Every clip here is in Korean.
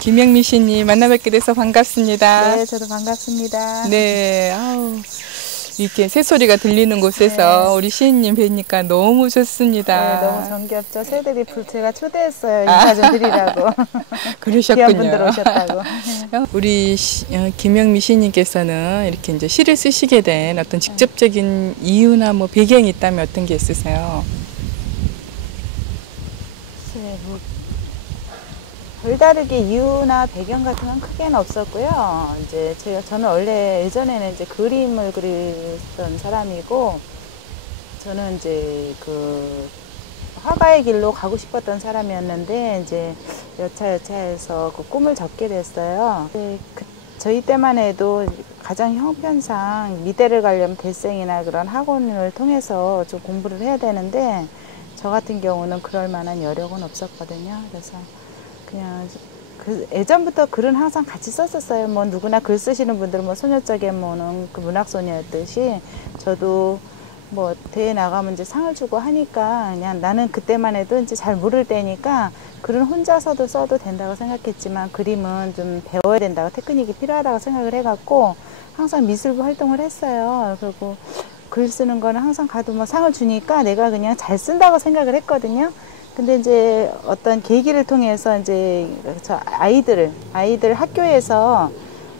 김영미 시인님 만나 뵙게 돼서 반갑습니다. 네, 저도 반갑습니다. 네, 아우, 이렇게 새소리가 들리는 곳에서 네. 우리 시인님 뵈니까 너무 좋습니다. 네, 너무 정겹죠. 새들이 제가 초대했어요. 인사 좀 드리라고. 귀한 분들 그러셨군요. 오셨다고. 우리 김영미 시인님께서는 이렇게 이제 시를 쓰시게 된 어떤 직접적인 이유나 뭐 배경이 있다면 어떤 게 있으세요? 네, 뭐 별다르게 이유나 배경 같은 건 크게는 없었고요. 이제 저는 원래 예전에는 이제 그림을 그리던 사람이고, 저는 이제 그 화가의 길로 가고 싶었던 사람이었는데, 이제 여차여차해서 그 꿈을 접게 됐어요. 저희 때만 해도 가장 형편상 미대를 가려면 대생이나 그런 학원을 통해서 좀 공부를 해야 되는데, 저 같은 경우는 그럴 만한 여력은 없었거든요. 그래서 그냥 예전부터 글은 항상 같이 썼었어요. 뭐 누구나 글 쓰시는 분들은 뭐 소녀적에 뭐는 그 문학소녀였듯이, 저도 뭐 대회 나가면 이제 상을 주고 하니까 그냥 나는 그때만 해도 이제 잘 모를 때니까 글은 혼자서도 써도 된다고 생각했지만, 그림은 좀 배워야 된다고, 테크닉이 필요하다고 생각을 해갖고 항상 미술부 활동을 했어요. 그리고 글 쓰는 거는 항상 가도 뭐 상을 주니까 내가 그냥 잘 쓴다고 생각을 했거든요. 근데 이제 어떤 계기를 통해서 이제 저 아이들 학교에서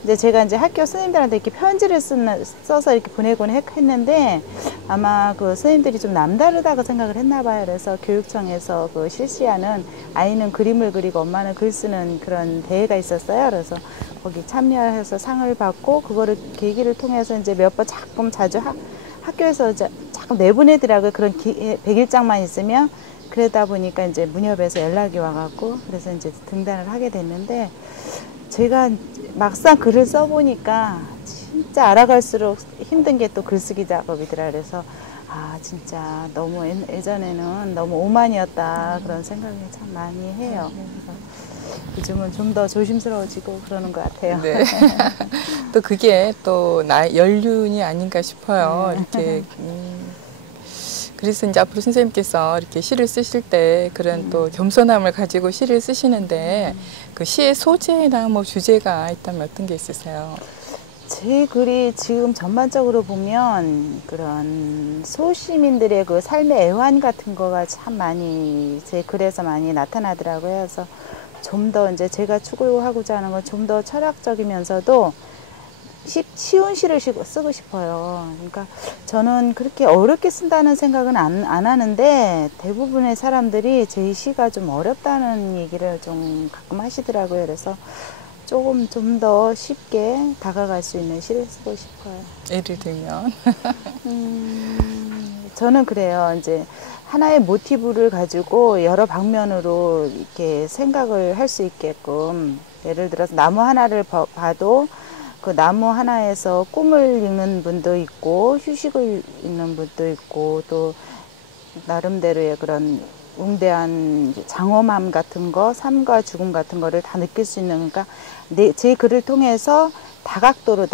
이제 제가 이제 학교 선생님들한테 이렇게 편지를 써서 이렇게 보내곤 했는데, 아마 그 선생님들이 좀 남다르다고 생각을 했나 봐요. 그래서 교육청에서 그 실시하는 아이는 그림을 그리고 엄마는 글 쓰는 그런 대회가 있었어요. 그래서 거기 참여해서 상을 받고, 그거를 계기를 통해서 이제 몇 번 자주 학교에서 자꾸 내보내더라고요. 그런 100일장만 있으면. 그러다 보니까 이제 문협에서 연락이 와갖고, 그래서 이제 등단을 하게 됐는데, 제가 막상 글을 써보니까 진짜 알아갈수록 힘든 게 또 글쓰기 작업이더라. 그래서 진짜 너무 예전에는 너무 오만이었다, 그런 생각이 참 많이 해요. 그래서 요즘은 좀 더 조심스러워지고 그러는 것 같아요. 네. 또 그게 또 연륜이 아닌가 싶어요. 네. 이렇게 그래서 이제 앞으로 선생님께서 이렇게 시를 쓰실 때 그런 또 겸손함을 가지고 시를 쓰시는데, 그 시의 소재나 뭐 주제가 있다면 어떤 게 있으세요? 제 글이 지금 전반적으로 보면 그런 소시민들의 그 삶의 애환 같은 거가 참 많이 제 글에서 많이 나타나더라고요. 그래서 좀 더 이제 제가 추구하고자 하는 건 좀 더 철학적이면서도 쉬운 시를 쓰고 싶어요. 그러니까 저는 그렇게 어렵게 쓴다는 생각은 안 하는데, 대부분의 사람들이 제 시가 좀 어렵다는 얘기를 좀 가끔 하시더라고요. 그래서 조금 좀 더 쉽게 다가갈 수 있는 시를 쓰고 싶어요. 예를 들면? 저는 그래요. 이제 하나의 모티브를 가지고 여러 방면으로 이렇게 생각을 할 수 있게끔, 예를 들어서 나무 하나를 봐도 그 나무 하나에서 꿈을 읽는 분도 있고 휴식을 읽는 분도 있고, 또 나름대로의 그런 웅대한 장엄함 같은 거, 삶과 죽음 같은 거를 다 느낄 수 있는, 그러니까 제 글을 통해서 다각도로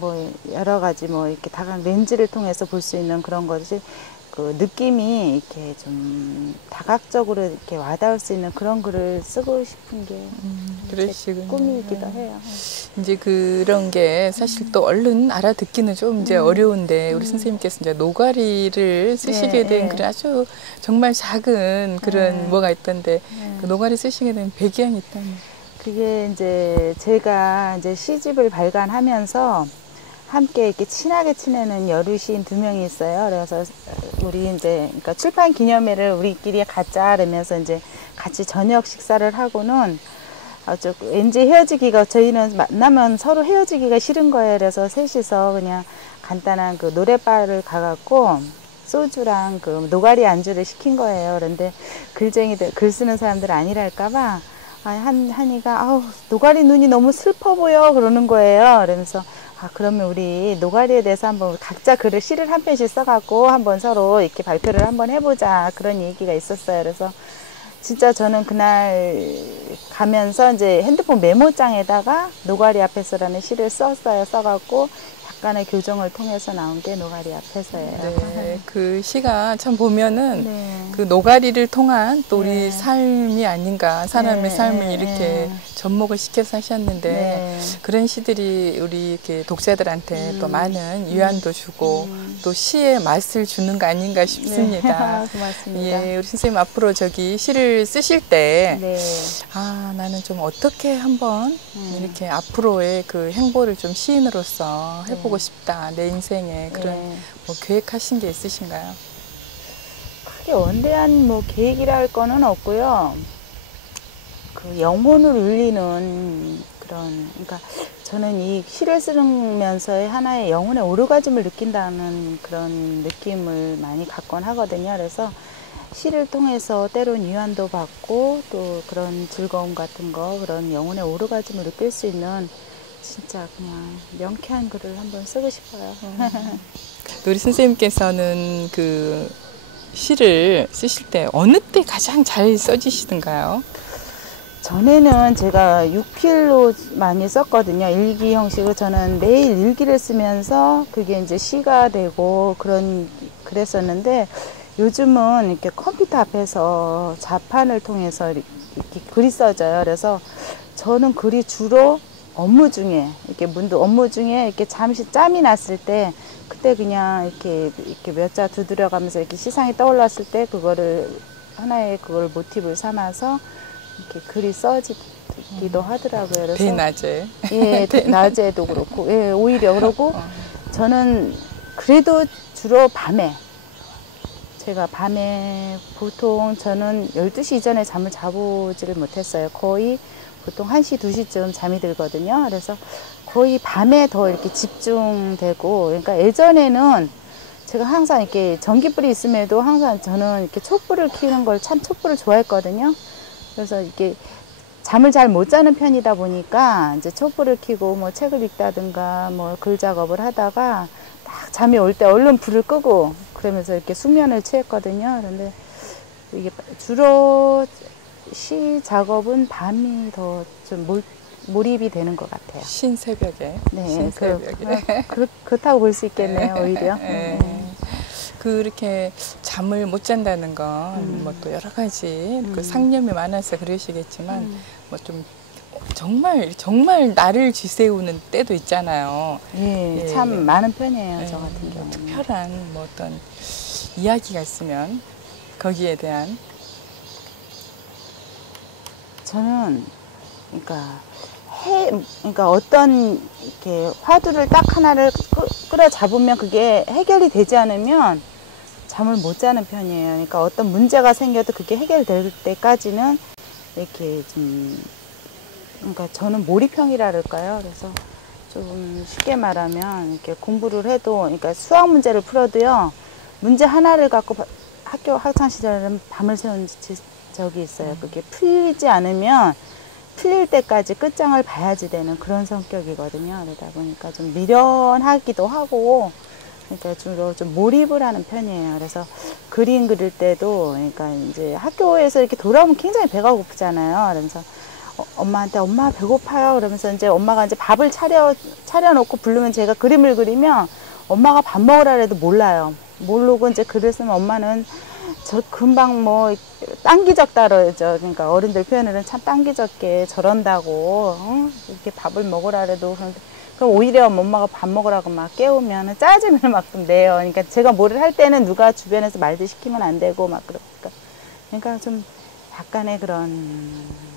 뭐 여러 가지 뭐 이렇게 다각 렌즈를 통해서 볼 수 있는 그런 것이, 그 느낌이 이렇게 좀 다각적으로 이렇게 와닿을 수 있는 그런 글을 쓰고 싶은 게 제 꿈이기도 해요. 이제 그런 게 사실 또 얼른 알아듣기는 좀 이제 어려운데, 우리 선생님께서 이제 노가리를 쓰시게 된 그런 아주 정말 작은 그런 뭐가 있던데, 그 노가리 쓰시게 된 배경이 있다면? 그게 이제 제가 이제 시집을 발간하면서 함께 이렇게 친하게 지내는 여류 시인 2명이 있어요. 그래서 우리 이제 그러니까 출판 기념회를 우리끼리 갖자 그러면서 이제 같이 저녁 식사를 하고는, 왠지 헤어지기가, 저희는 만나면 서로 헤어지기가 싫은 거예요. 그래서 셋이서 그냥 간단한 그 노래바를 가갖고 소주랑 그 노가리 안주를 시킨 거예요. 그런데 글쟁이들, 글 쓰는 사람들 아니랄까봐 한이가 노가리 눈이 너무 슬퍼 보여 그러는 거예요. 그러면서 그러면 우리 노가리에 대해서 한번 각자 시를 한 편씩 써갖고 한번 서로 이렇게 발표를 한번 해보자, 그런 얘기가 있었어요. 그래서 진짜 저는 그날 가면서 이제 핸드폰 메모장에다가 노가리 앞에서라는 시를 썼어요. 써갖고 약간의 교정을 통해서 나온 게 노가리 앞에서예요. 네, 그 시가 참 보면은 네. 그 노가리를 통한 또 우리 네. 삶이 아닌가, 사람의 네, 삶을 네, 이렇게 네. 접목을 시켜서 하셨는데 네. 그런 시들이 우리 이렇게 독자들한테 또 많은 위안도 주고 또 시의 맛을 주는 거 아닌가 싶습니다. 네. 고맙습니다. 예, 우리 선생님 앞으로 저기 시를 쓰실 때 네. 아, 나는 좀 어떻게 한번 이렇게 앞으로의 그 행보를 좀 시인으로서 해보고 싶다. 내 인생에 그런 네. 뭐 계획하신 게 있으신가요? 크게 원대한 뭐 계획이라 할 거는 없고요. 그 영혼을 울리는 그런, 그러니까 저는 이 시를 쓰면서의 하나의 영혼의 오르가즘을 느낀다는 그런 느낌을 많이 갖곤 하거든요. 그래서 시를 통해서 때론 위안도 받고 또 그런 즐거움 같은 거, 그런 영혼의 오르가즘을 느낄 수 있는 진짜 그냥 명쾌한 글을 한번 쓰고 싶어요. 우리 선생님께서는 그 시를 쓰실 때 어느 때 가장 잘 써지시던가요? 전에는 제가 육필로 많이 썼거든요. 일기 형식으로. 저는 매일 일기를 쓰면서 그게 이제 시가 되고 그랬었는데 요즘은 이렇게 컴퓨터 앞에서 자판을 통해서 이렇게 글이 써져요. 그래서 저는 글이 주로 업무 중에 업무 중에 이렇게 잠시 짬이 났을 때 그때 그냥 이렇게 몇 자 두드려가면서 이렇게 시상이 떠올랐을 때 그거를 하나의 그걸 모티브를 삼아서 이렇게 글이 써지기도 하더라고요. 그래서 대낮에. 예, 낮에도 그렇고, 예, 오히려 그러고 저는 그래도 주로 밤에 제가 밤에 보통 저는 12시 이전에 잠을 자보지를 못했어요. 거의 보통 1시, 2시쯤 잠이 들거든요. 그래서 거의 밤에 더 이렇게 집중되고, 그러니까 예전에는 제가 항상 이렇게 전기불이 있음에도 항상 저는 이렇게 촛불을 켜는 걸 참 촛불을 좋아했거든요. 그래서 이게 잠을 잘 못 자는 편이다 보니까 이제 촛불을 켜고 뭐 책을 읽다든가 뭐 글 작업을 하다가 딱 잠이 올 때 얼른 불을 끄고 그러면서 이렇게 숙면을 취했거든요. 그런데 이게 주로 시 작업은 밤이 더 좀 몰입이 되는 것 같아요. 신새벽에. 네, 신새벽에. 그렇다고 볼 수 있겠네요, 오히려. 네. 그렇게 잠을 못 잔다는 건 뭐 또 여러 가지 그 상념이 많아서 그러시겠지만 뭐 좀 정말 나를 쥐세우는 때도 있잖아요. 예, 예, 참 예. 많은 편이에요, 예, 저 같은 뭐 경우는. 특별한 뭐 어떤 이야기가 있으면 거기에 대한 저는 그러니까 어떤 이렇게 화두를 딱 하나를 끌어 잡으면 그게 해결이 되지 않으면 잠을 못 자는 편이에요. 그러니까 어떤 문제가 생겨도 그게 해결될 때까지는 이렇게 좀, 그러니까 저는 몰입형이라 그럴까요? 그래서 좀 쉽게 말하면 이렇게 공부를 해도, 그러니까 수학 문제를 풀어도요, 문제 하나를 갖고 학교 학창 시절에는 밤을 새운 적이 있어요. 그게 풀리지 않으면 풀릴 때까지 끝장을 봐야지 되는 그런 성격이거든요. 그러다 보니까 좀 미련하기도 하고, 그러니까 주로 좀 몰입을 하는 편이에요. 그래서 그림 그릴 때도, 그러니까 이제 학교에서 이렇게 돌아오면 굉장히 배가 고프잖아요. 그래서 엄마한테 엄마 배고파요. 그러면서 이제 엄마가 이제 밥을 차려놓고 부르면 제가 그림을 그리면 엄마가 밥 먹으라 해도 몰라요. 모르고 이제 글을 쓰면 엄마는 저 금방 뭐 당기적다 그러죠. 그러니까 어른들 표현으로는 참 당기적게 저런다고 이렇게 밥을 먹으라 그래도 그럼 오히려 엄마가 밥 먹으라고 막 깨우면 짜증을 막 좀 내요. 그러니까 제가 뭐를 할 때는 누가 주변에서 말도 시키면 안 되고 막 그러니까 좀 약간의 그런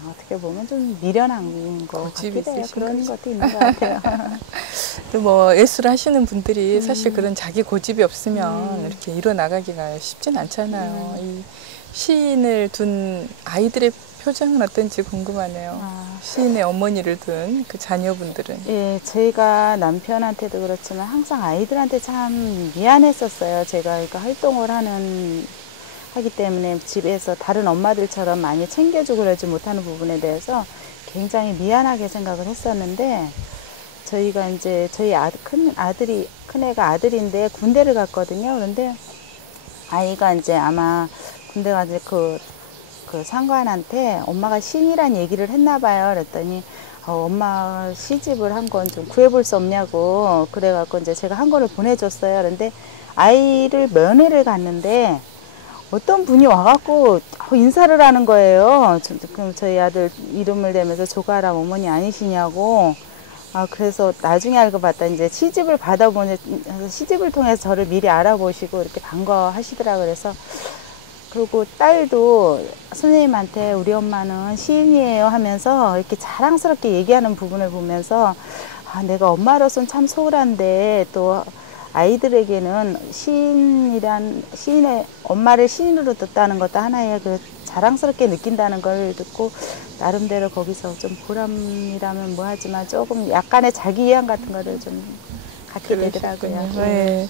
어떻게 보면 좀 미련한 거 같기도 해요. 그런 것도 있는 것 같아요. 또 뭐 예술 하시는 분들이 사실 그런 자기 고집이 없으면 이렇게 이뤄나가기가 쉽진 않잖아요. 이 시인을 둔 아이들의 표정은 어떤지 궁금하네요. 시인의 어머니를 둔 그 자녀분들은. 예, 저희가 남편한테도 그렇지만 항상 아이들한테 참 미안했었어요. 제가 그러니까 활동을 하기 때문에 집에서 다른 엄마들처럼 많이 챙겨주고 그러지 못하는 부분에 대해서 굉장히 미안하게 생각을 했었는데, 저희가 이제 큰 애가 아들인데 군대를 갔거든요. 그런데 아이가 이제 아마 군대 가서 그 상관한테 엄마가 신이란 얘기를 했나 봐요. 그랬더니 엄마 시집을 한 권 좀 구해볼 수 없냐고 그래갖고 이제 제가 한 권을 보내줬어요. 그런데 아이를 면회를 갔는데 어떤 분이 와갖고 인사를 하는 거예요. 그럼 저희 아들 이름을 대면서 조가람 어머니 아니시냐고. 그래서 나중에 알고 봤다. 이제 시집을 받아보니 시집을 통해서 저를 미리 알아보시고 이렇게 반가워하시더라. 그래서 그리고 딸도 선생님한테 우리 엄마는 시인이에요 하면서 이렇게 자랑스럽게 얘기하는 부분을 보면서 내가 엄마로서는 참 소홀한데 또 아이들에게는 시인의 엄마를 시인으로 뒀다는 것도 하나의 그 자랑스럽게 느낀다는 걸 듣고 나름대로 거기서 좀 보람이라면 뭐하지만 조금 약간의 자기 위안 같은 거를 좀 갖게 되더라고요. 네.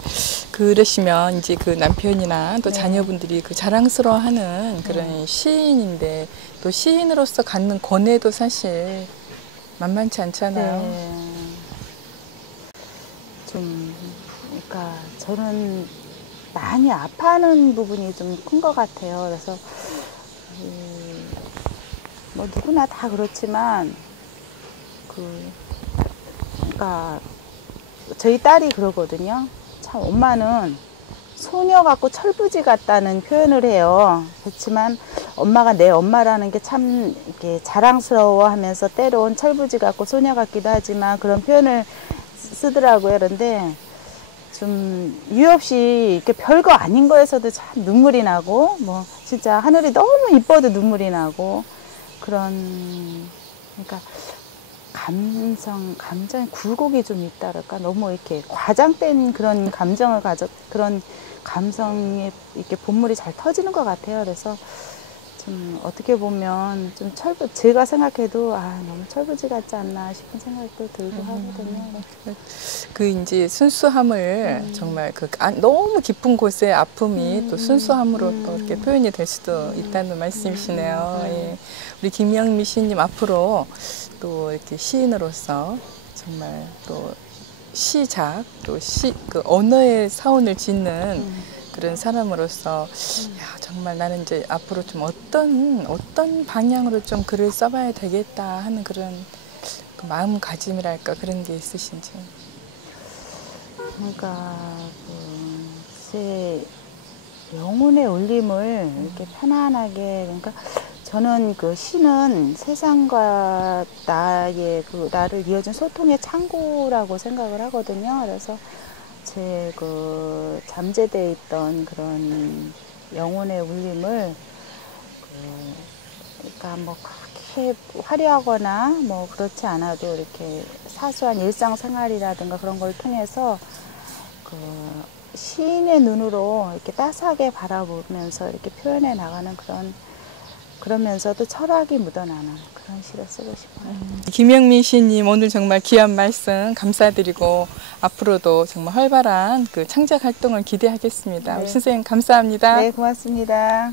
그러시면 이제 그 남편이나 또 네. 자녀분들이 그 자랑스러워하는 그런 시인인데 또 시인으로서 갖는 권해도 사실 만만치 않잖아요. 네. 좀 그러니까 저는 많이 아파하는 부분이 좀 큰 것 같아요. 그래서 뭐 누구나 다 그렇지만 그러니까 저희 딸이 그러거든요. 참 엄마는 소녀 같고 철부지 같다는 표현을 해요. 그렇지만 엄마가 내 엄마라는 게 참 이렇게 자랑스러워하면서 때론 철부지 같고 소녀 같기도 하지만 그런 표현을 쓰더라고요. 그런데 좀 이유 없이 이렇게 별거 아닌 거에서도 참 눈물이 나고 뭐 진짜 하늘이 너무 이뻐도 눈물이 나고 그런 그러니까 감정의 굴곡이 좀 있다 그럴까 너무 이렇게 과장된 그런 감정을 그런 감성의 이렇게 본물이 잘 터지는 것 같아요. 그래서 좀 어떻게 보면 좀 제가 생각해도 너무 철부지 같지 않나 싶은 생각도 들고 하거든요. 그 이제 순수함을 정말 너무 깊은 곳의 아픔이 또 순수함으로 또 이렇게 표현이 될 수도 있다는 말씀이시네요. 예. 우리 김영미 시인님 앞으로 또 이렇게 시인으로서 정말 또 시작 또 그 언어의 사원을 짓는 그런 사람으로서 정말 나는 이제 앞으로 좀 어떤 방향으로 좀 글을 써봐야 되겠다 하는 그런 그 마음가짐이랄까 그런 게 있으신지. 그러니까 제 영혼의 울림을 이렇게 편안하게 그러니까 저는 그 시는 세상과 나를 이어준 소통의 창구라고 생각을 하거든요. 그래서 제 그 잠재되어 있던 그런 영혼의 울림을 그러니까 뭐 그렇게 화려하거나 뭐 그렇지 않아도 이렇게 사소한 일상생활이라든가 그런 걸 통해서 그 시인의 눈으로 이렇게 따스하게 바라보면서 이렇게 표현해 나가는 그러면서도 철학이 묻어나는 그런 시를 쓰고 싶어요. 김영미 시인님 오늘 정말 귀한 말씀 감사드리고 앞으로도 정말 활발한 그 창작 활동을 기대하겠습니다. 네. 우리 선생님 감사합니다. 네, 고맙습니다.